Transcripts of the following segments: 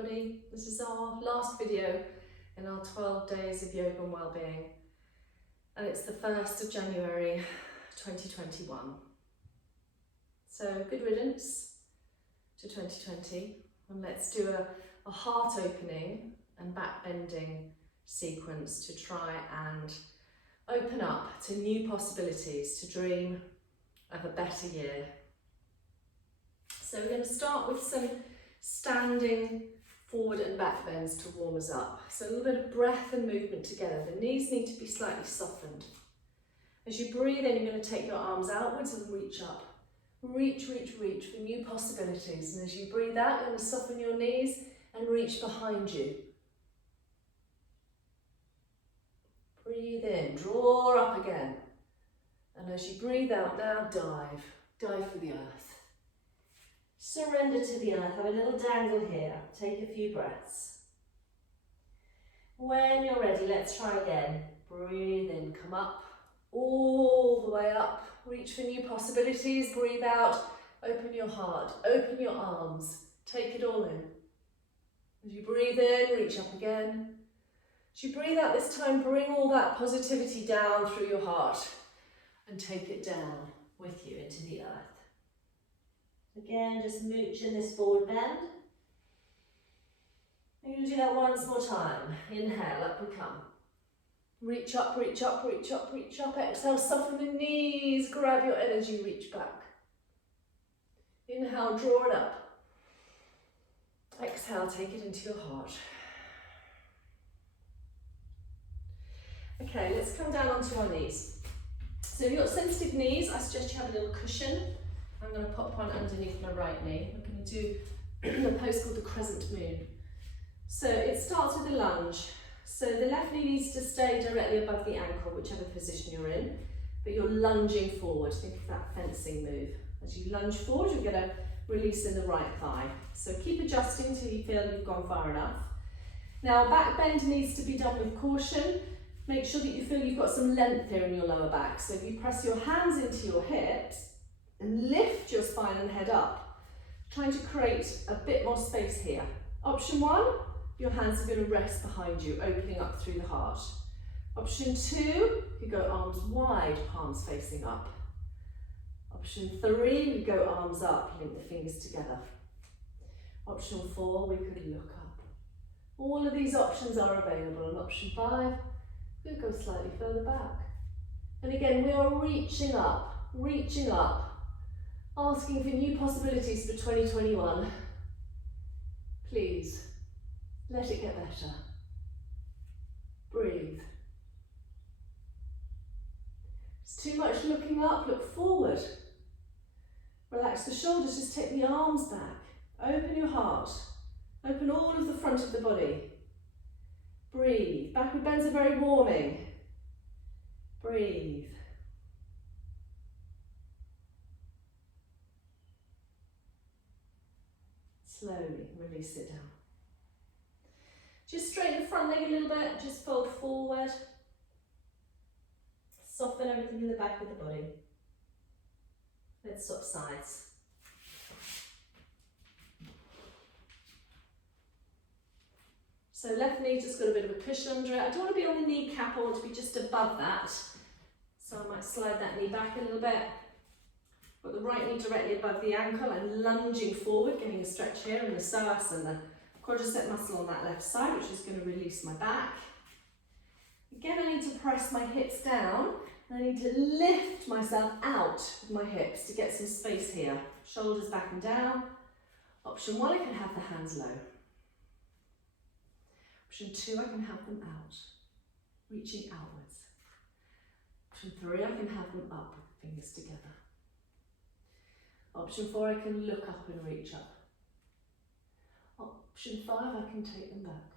everybody. This is our last video in our 12 days of yoga and wellbeing, and it's the 1st of January 2021. So good riddance to 2020, and let's do a heart opening and back bending sequence to try and open up to new possibilities, to dream of a better year. So we're going to start with some standing forward and back bends to warm us up. So a little bit of breath and movement together. The knees need to be slightly softened. As you breathe in, you're going to take your arms outwards and reach up. Reach, reach, reach for new possibilities. And as you breathe out, you're going to soften your knees and reach behind you. Breathe in, draw up again. And as you breathe out now, dive. Dive for the earth. Surrender to the earth. Have a little dangle here. Take a few breaths. When you're ready, let's try again. Breathe in, come up, all the way up. Reach for new possibilities. Breathe out. Open your heart. Open your arms. Take it all in. As you breathe in, reach up again. As you breathe out this time, bring all that positivity down through your heart and take it down with you into the earth. Again, just mooch in this forward bend. You're going to do that once more time. Inhale, up we come. Reach up, reach up, reach up, reach up. Exhale, soften the knees, grab your energy, reach back. Inhale, draw it up. Exhale, take it into your heart. Okay, let's come down onto our knees. So if you've got sensitive knees, I suggest you have a little cushion. I'm going to pop one underneath my right knee. I'm going to do a pose called the crescent moon. So it starts with a lunge. So the left knee needs to stay directly above the ankle, whichever position you're in, but you're lunging forward. Think of that fencing move. As you lunge forward, you're going to release in the right thigh. So keep adjusting till you feel you've gone far enough. Now, back bend needs to be done with caution. Make sure that you feel you've got some length here in your lower back. So if you press your hands into your hips and lift your spine and head up, trying to create a bit more space here. Option 1, your hands are going to rest behind you, opening up through the heart. Option 2, you go arms wide, palms facing up. Option 3, we go arms up, link the fingers together. Option 4, we could look up. All of these options are available. And option 5, we'll go slightly further back. And again, we are reaching up, asking for new possibilities for 2021. Please, let it get better. Breathe. It's too much looking up, look forward. Relax the shoulders, just take the arms back. Open your heart. Open all of the front of the body. Breathe. Backward bends are very warming. Breathe. Slowly release it down. Just straighten the front leg a little bit, just fold forward. Soften everything in the back of the body. Let's swap sides. So left knee just got a bit of a cushion under it. I don't want to be on the kneecap, I want to be just above that. So I might slide that knee back a little bit. Put the right knee directly above the ankle and lunging forward, getting a stretch here in the psoas and the quadricep muscle on that left side, which is going to release my back. Again, I need to press my hips down and I need to lift myself out with my hips to get some space here. Shoulders back and down. Option 1, I can have the hands low. Option 2, I can have them out, reaching outwards. Option 3, I can have them up with the fingers together. Option 4, I can look up and reach up. Option 5, I can take them back.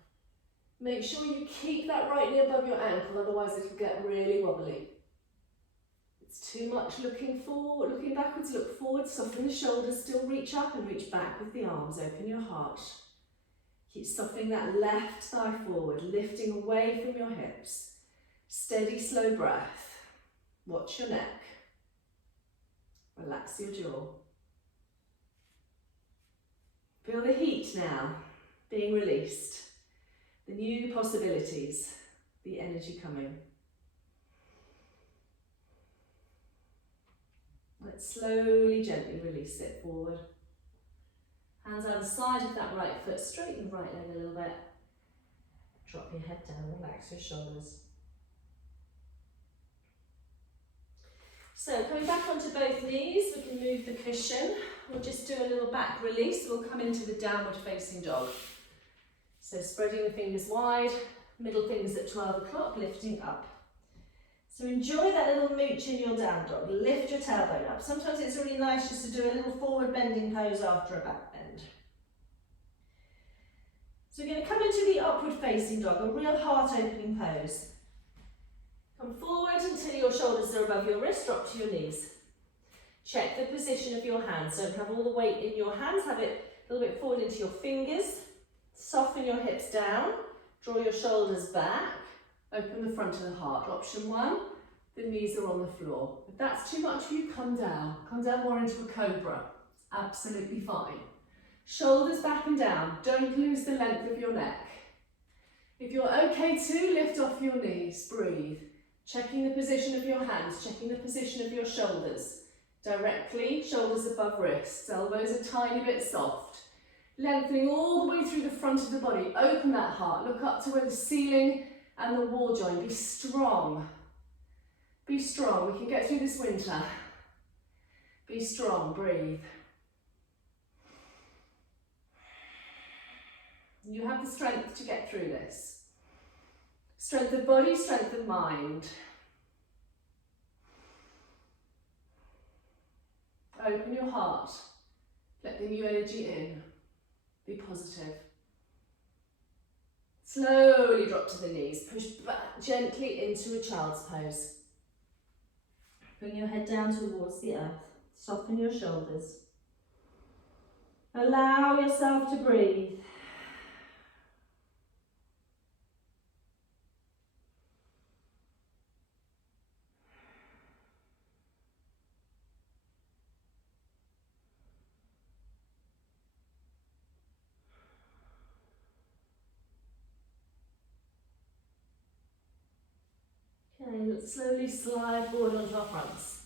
Make sure you keep that right knee above your ankle, otherwise it'll get really wobbly. It's too much looking forward, looking backwards, look forward, soften the shoulders, still reach up and reach back with the arms, open your heart. Keep softening that left thigh forward, lifting away from your hips. Steady, slow breath. Watch your neck. Relax your jaw. Feel the heat now. being released. The new possibilities, the energy coming. Let's slowly, gently release it forward. Hands either side of that right foot, straighten the right leg a little bit. Drop your head down, relax your shoulders. So coming back onto both knees, we can move the cushion. We'll just do a little back release. We'll come into the downward facing dog. So spreading the fingers wide, middle fingers at 12 o'clock, lifting up. So enjoy that little mooch in your down dog. Lift your tailbone up. Sometimes it's really nice just to do a little forward bending pose after a back bend. So we're going to come into the upward facing dog, a real heart opening pose. Come forward until your shoulders are above your wrist, drop to your knees. Check the position of your hands. Don't have all the weight in your hands, have it a little bit forward into your fingers. Soften your hips down, draw your shoulders back, open the front of the heart. Option one, the knees are on the floor. If that's too much for you, come down more into a cobra. It's absolutely fine. Shoulders back and down, don't lose the length of your neck. If you're okay to, lift off your knees, breathe. Checking the position of your hands, checking the position of your shoulders. Directly, shoulders above wrists, elbows a tiny bit soft. Lengthening all the way through the front of the body. Open that heart, look up to where the ceiling and the wall join. Be strong. Be strong, we can get through this winter. Be strong, breathe. You have the strength to get through this. Strength of body, strength of mind. Open your heart. Let the new energy in. Be positive. Slowly drop to the knees. Push back gently into a child's pose. Bring your head down towards the earth. Soften your shoulders. Allow yourself to breathe. Okay, let's slowly slide forward onto our fronts.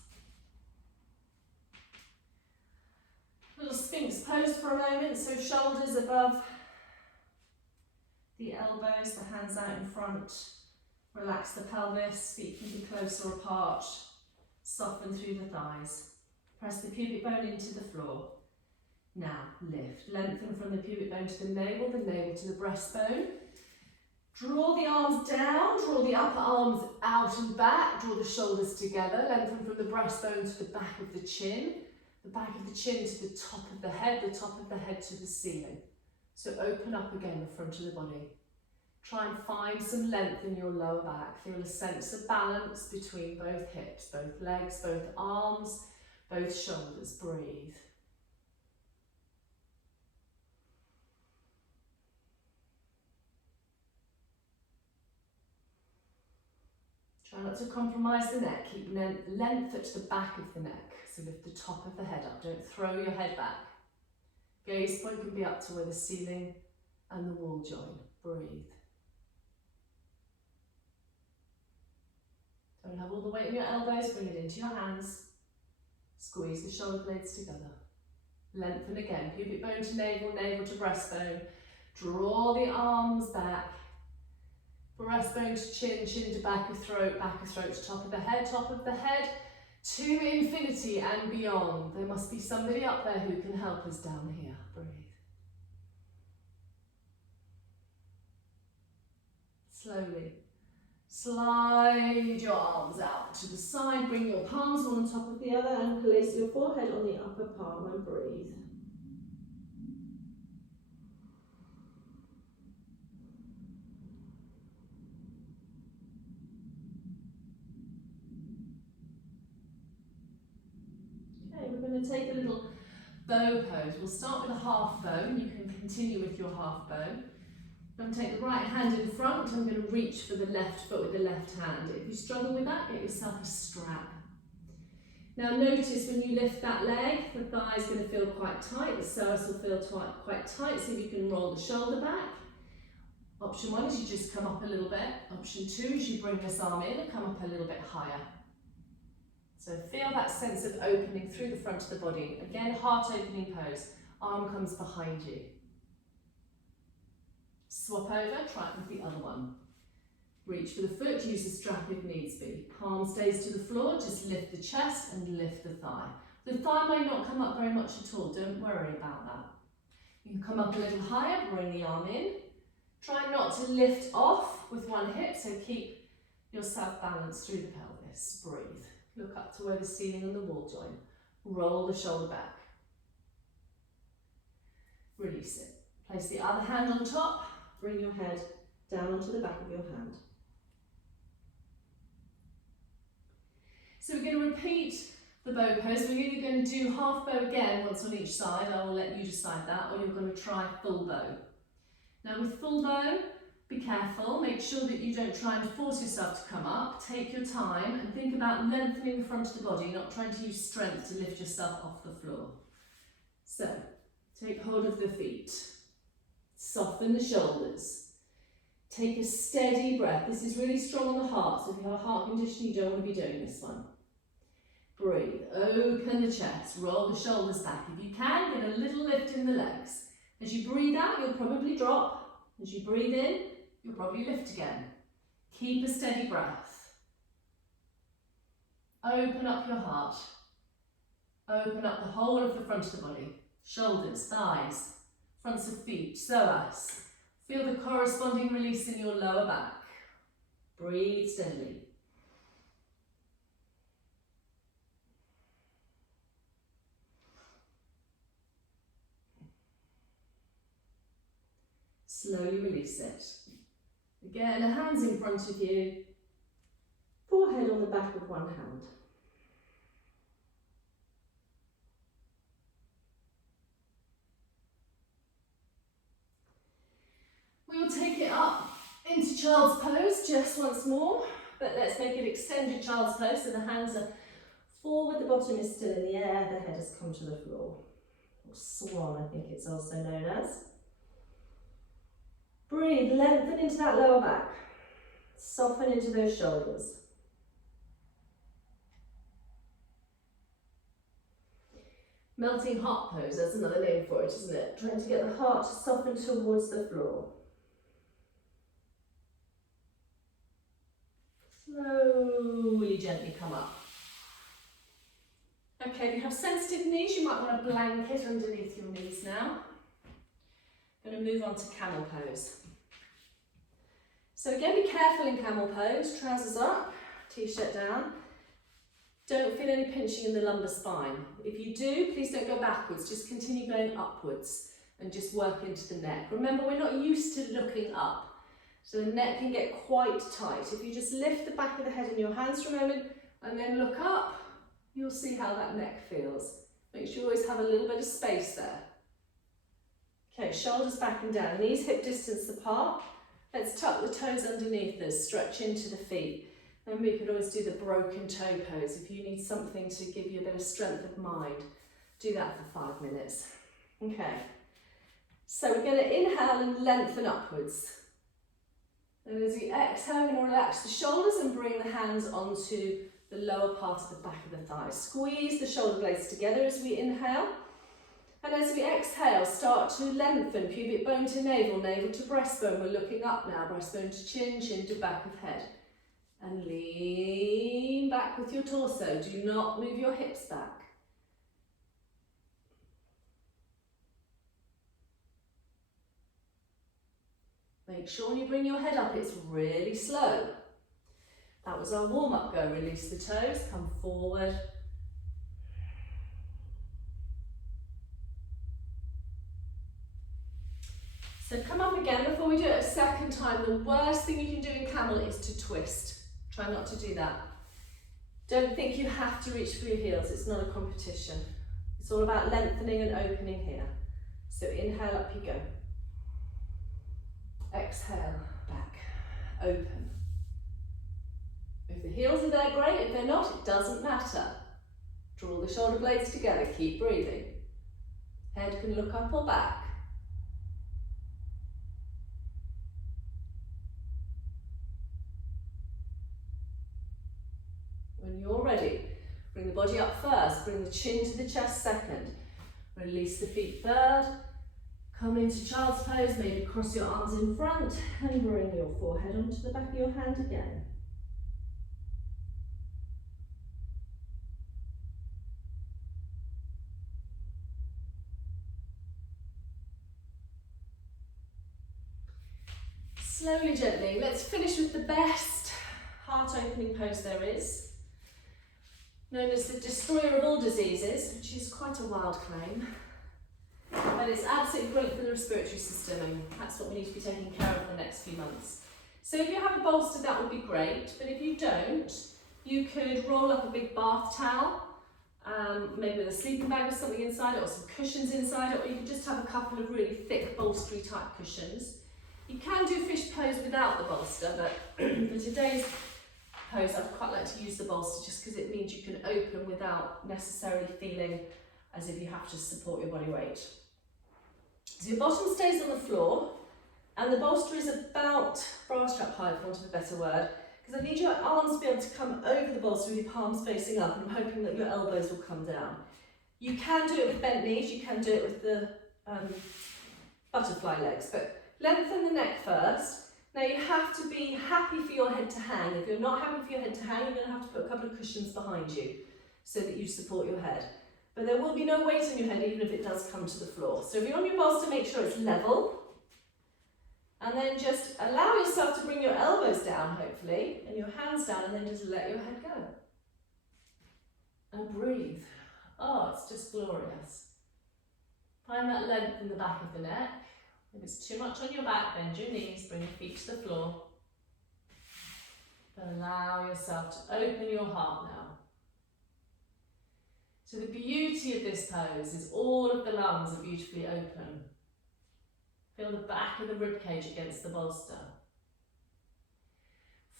Little Sphinx pose for a moment, so shoulders above the elbows, the hands out in front. Relax the pelvis, feet can be closer apart. Soften through the thighs. Press the pubic bone into the floor. Now lift, lengthen from the pubic bone to the navel to the breastbone. Draw the arms down, draw the upper arms out and back, draw the shoulders together, lengthen from the breastbone to the back of the chin to the top of the head to the ceiling. So open up again the front of the body. Try and find some length in your lower back. Feel a sense of balance between both hips, both legs, both arms, both shoulders. Breathe. Try not to compromise the neck, keep length at the back of the neck, so lift the top of the head up, don't throw your head back. Gaze point can be up to where the ceiling and the wall join. Breathe. Don't have all the weight in your elbows, bring it into your hands. Squeeze the shoulder blades together. Lengthen again, pubic bone to navel, navel to breastbone. Draw the arms back. Breastbone to chin, chin to back of throat to top of the head to infinity and beyond. There must be somebody up there who can help us down here. Breathe. Slowly. Slide your arms out to the side, bring your palms one on top of the other and place your forehead on the upper palm and breathe. Okay, we're going to take a little bow pose. We'll start with a half bow and you can continue with your half bow. I'm going to take the right hand in front, I'm going to reach for the left foot with the left hand. If you struggle with that, get yourself a strap. Now notice when you lift that leg, the thigh is going to feel quite tight, the psoas will feel quite tight, so you can roll the shoulder back. Option 1 is you just come up a little bit. Option 2 is you bring this arm in and come up a little bit higher. So feel that sense of opening through the front of the body. Again, heart opening pose. Arm comes behind you. Swap over, try it with the other one. Reach for the foot, use the strap if needs be. Palm stays to the floor, just lift the chest and lift the thigh. The thigh may not come up very much at all, don't worry about that. You can come up a little higher, bring the arm in. Try not to lift off with one hip, so keep yourself balanced through the pelvis. Breathe. Look up to where the ceiling and the wall join. Roll the shoulder back. Release it. Place the other hand on top. Bring your head down onto the back of your hand. So we're going to repeat the bow pose. We're either going to do half bow again, once on each side. I will let you decide that, or you're going to try full bow. Now with full bow, be careful. Make sure that you don't try and force yourself to come up. Take your time and think about lengthening the front of the body, not trying to use strength to lift yourself off the floor. So, take hold of the feet. Soften the shoulders. Take a steady breath. This is really strong on the heart, so if you have a heart condition, you don't want to be doing this one. Breathe. Open the chest. Roll the shoulders back. If you can, get a little lift in the legs. As you breathe out, you'll probably drop. As you breathe in, you'll probably lift again. Keep a steady breath. Open up your heart. Open up the whole of the front of the body. Shoulders, thighs, fronts of feet, psoas. Feel the corresponding release in your lower back. Breathe steadily. Slowly release it. Again, hands in front of you. Forehead on the back of one hand. We will take it up into child's pose just once more, but let's make it extended child's pose so the hands are forward, the bottom is still in the air, the head has come to the floor. Or swan, I think it's also known as. Breathe, lengthen into that lower back. Soften into those shoulders. Melting heart pose, that's another name for it, isn't it? Trying to get the heart to soften towards the floor. Slowly, gently come up. Okay, if you have sensitive knees, you might want a blanket underneath your knees now. I'm going to move on to camel pose. So again, be careful in camel pose. Trousers up, t-shirt down. Don't feel any pinching in the lumbar spine. If you do, please don't go backwards. Just continue going upwards and just work into the neck. Remember, we're not used to looking up, so the neck can get quite tight. If you just lift the back of the head in your hands for a moment and then look up, you'll see how that neck feels. Make sure you always have a little bit of space there. Okay, shoulders back and down, knees hip distance apart. Let's tuck the toes underneath us, stretch into the feet. Then we could always do the broken toe pose. If you need something to give you a bit of strength of mind, do that for 5 minutes. Okay, so we're going to inhale and lengthen upwards. And as we exhale, we're going to relax the shoulders and bring the hands onto the lower part of the back of the thighs. Squeeze the shoulder blades together as we inhale. And as we exhale, start to lengthen, pubic bone to navel, navel to breastbone. We're looking up now, breastbone to chin, chin to back of head. And lean back with your torso. Do not move your hips back. Make sure when you bring your head up, it's really slow. That was our warm-up go. Release the toes, come forward. So come up again. Before we do it a second time, the worst thing you can do in camel is to twist. Try not to do that. Don't think you have to reach for your heels. It's not a competition. It's all about lengthening and opening here. So inhale, up you go. Exhale, back, open. If the heels are there, great. If they're not, it doesn't matter. Draw the shoulder blades together, keep breathing. Head can look up or back. When you're ready, bring the body up first, bring the chin to the chest second. Release the feet third. Come into child's pose, maybe cross your arms in front and bring your forehead onto the back of your hand again. Slowly, gently, let's finish with the best heart opening pose there is, known as the destroyer of all diseases, which is quite a wild claim, but it's absolutely brilliant for the respiratory system, and that's what we need to be taking care of for the next few months. So if you have a bolster, that would be great, but if you don't, you could roll up a big bath towel, maybe with a sleeping bag or something inside it, or some cushions inside it, or you could just have a couple of really thick bolstery type cushions. You can do fish pose without the bolster, but for today's pose I'd quite like to use the bolster just because it means you can open without necessarily feeling as if you have to support your body weight. So your bottom stays on the floor and the bolster is about bra strap height, for want of a better word, because I need your arms to be able to come over the bolster with your palms facing up, and I'm hoping that your elbows will come down. You can do it with bent knees, you can do it with the butterfly legs, but lengthen the neck first. Now you have to be happy for your head to hang. If you're not happy for your head to hang, you're going to have to put a couple of cushions behind you so that you support your head. But there will be no weight on your head even if it does come to the floor. So if you're on your bolster, make sure it's level. And then just allow yourself to bring your elbows down, hopefully, and your hands down, and then just let your head go. And breathe. Oh, it's just glorious. Find that length in the back of the neck. If it's too much on your back, bend your knees, bring your feet to the floor. Allow yourself to open your heart now. So the beauty of this pose is all of the lungs are beautifully open. Feel the back of the ribcage against the bolster.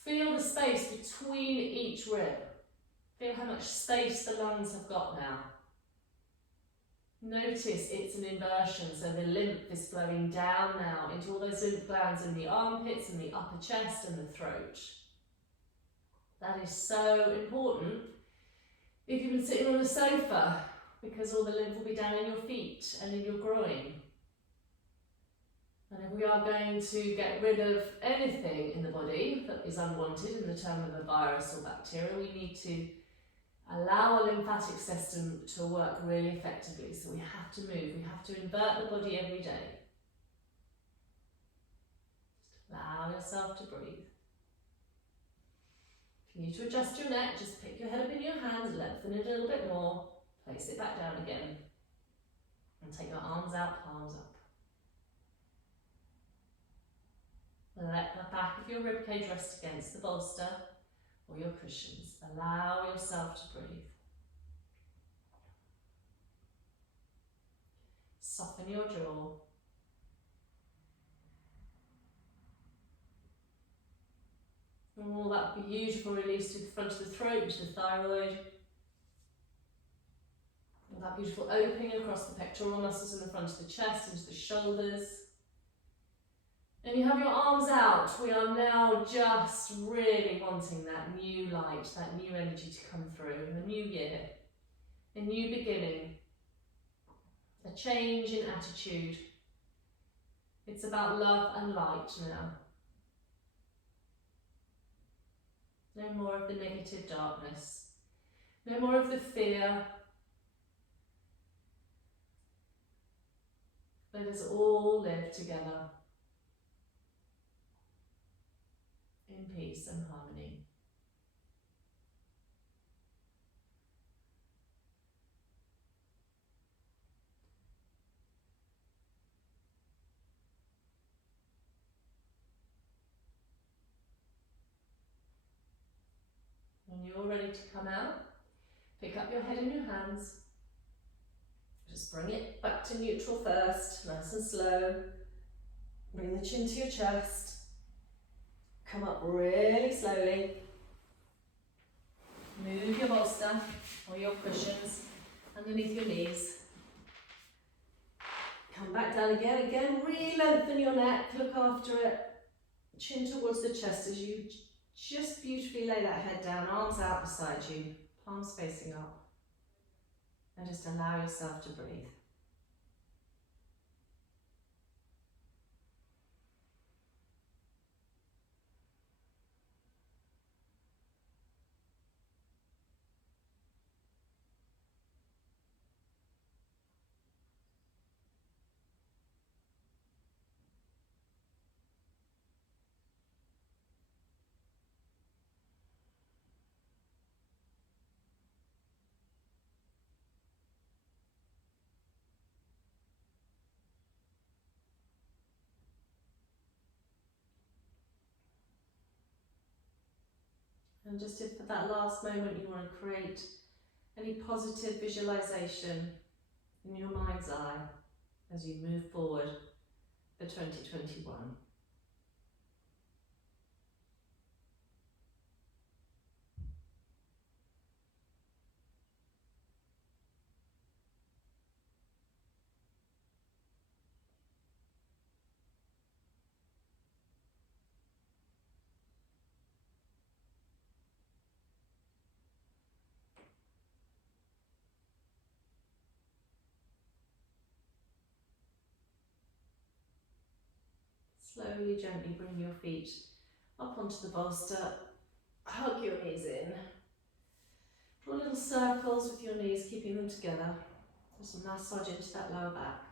Feel the space between each rib. Feel how much space the lungs have got now. Notice it's an inversion, so the lymph is flowing down now into all those lymph glands in the armpits and the upper chest and the throat. That is so important if you've been sitting on a sofa, because all the lymph will be down in your feet and in your groin. And if we are going to get rid of anything in the body that is unwanted in the term of a virus or bacteria, we need to allow our lymphatic system to work really effectively. So we have to move, we have to invert the body every day. Just allow yourself to breathe. If you need to adjust your neck, just pick your head up in your hands, lengthen it a little bit more, place it back down again, and take your arms out, palms up. Let the back of your ribcage rest against the bolster or your cushions. Allow yourself to breathe. Soften your jaw. And all that beautiful release to the front of the throat, to the thyroid. All that beautiful opening across the pectoral muscles in the front of the chest, into the shoulders. And you have your arms out. We are now just really wanting that new light, that new energy to come through. A new year, a new beginning, a change in attitude. It's about love and light now. No more of the negative darkness. No more of the fear. Let us all live together in peace and harmony. When you're ready to come out, pick up your head in your hands. Just bring it back to neutral first, nice and slow. Bring the chin to your chest. Come up really slowly. Move your bolster or your cushions underneath your knees. Come back down again. Again, really lengthen your neck, look after it. Chin towards the chest as you just beautifully lay that head down, arms out beside you, palms facing up. And just allow yourself to breathe. And just if for that last moment you want to create any positive visualization in your mind's eye as you move forward for 2021. Slowly, gently bring your feet up onto the bolster, hug your knees in. Draw little circles with your knees, keeping them together. Just massage into that lower back.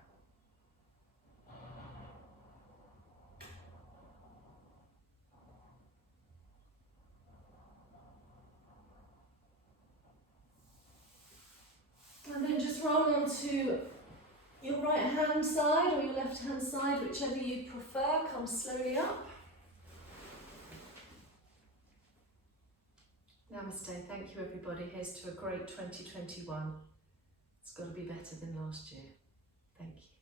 And then just roll onto your right hand side or your left hand side, whichever you prefer. Come slowly up. Namaste. Thank you, everybody. Here's to a great 2021. It's got to be better than last year. Thank you.